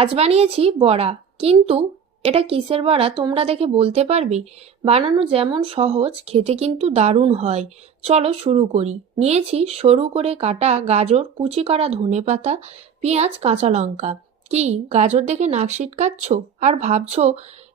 আজ বানিয়েছি বড়া, কিন্তু এটা কিসের বড়া তোমরা দেখে বলতে পারবে? বানানো যেমন সহজ, খেতে কিন্তু দারুণ হয়। চলো শুরু করি। নিয়েছি সরু করে কাটা গাজর, কুচি করা ধনেপাতা, পেঁয়াজ, কাঁচা লঙ্কা। কি, গাজর দেখে নাক সিটকাচ্ছ আর ভাবছো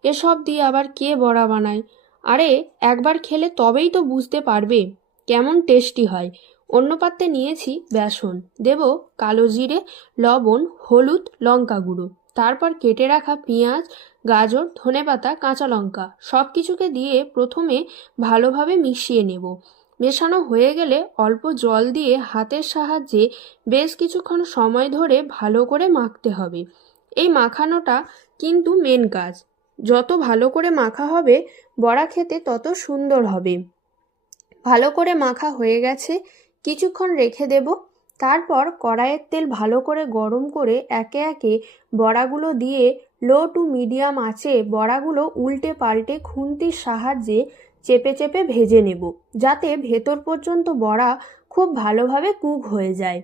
এসব দিয়ে আবার কে বড়া বানায়? আরে, একবার খেলে তবেই তো বুঝতে পারবে কেমন টেস্টি হয়। অন্য পাত্রে নিয়েছি বেসন, দেব কালো জিরে, লবণ, হলুদ, লঙ্কা গুঁড়ো। তারপর কেটে রাখা পেঁয়াজ, গাজর, ধনেপাতা, কাঁচা লঙ্কা সব কিছুকে দিয়ে প্রথমে ভালোভাবে মিশিয়ে নেব। মেশানো হয়ে গেলে অল্প জল দিয়ে হাতের সাহায্যে বেশ কিছুক্ষণ সময় ধরে ভালো করে মাখতে হবে। এই মাখানোটা কিন্তু মেন কাজ। যত ভালো করে মাখা হবে বড়া খেতে তত সুন্দর হবে। ভালো করে মাখা হয়ে গেছে, কিছুক্ষণ রেখে দেব। তারপর কড়াইয়ের তেল ভালো করে গরম করে একে একে বড়াগুলো দিয়ে লো টু মিডিয়াম আঁচে বড়াগুলো উল্টে পাল্টে খুন্তির সাহায্যে চেপে চেপে ভেজে নেব, যাতে ভেতর পর্যন্ত বড়া খুব ভালোভাবে কুক হয়ে যায়।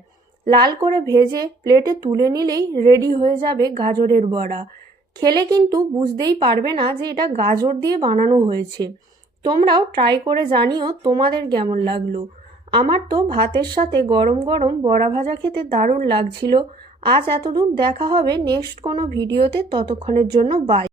লাল করে ভেজে প্লেটে তুলে নিলেই রেডি হয়ে যাবে গাজরের বড়া। খেলে কিন্তু বুঝতেই পারবে না যে এটা গাজর দিয়ে বানানো হয়েছে। তোমরাও ট্রাই করে জানিও তোমাদের কেমন লাগলো। আমার তো ভাতের সাথে গরম গরম বড়া ভাজা খেতে দারুণ লাগছিল। আজ এতদূর, দেখা হবে নেক্সট কোনো ভিডিওতে, ততক্ষণের জন্য বাই।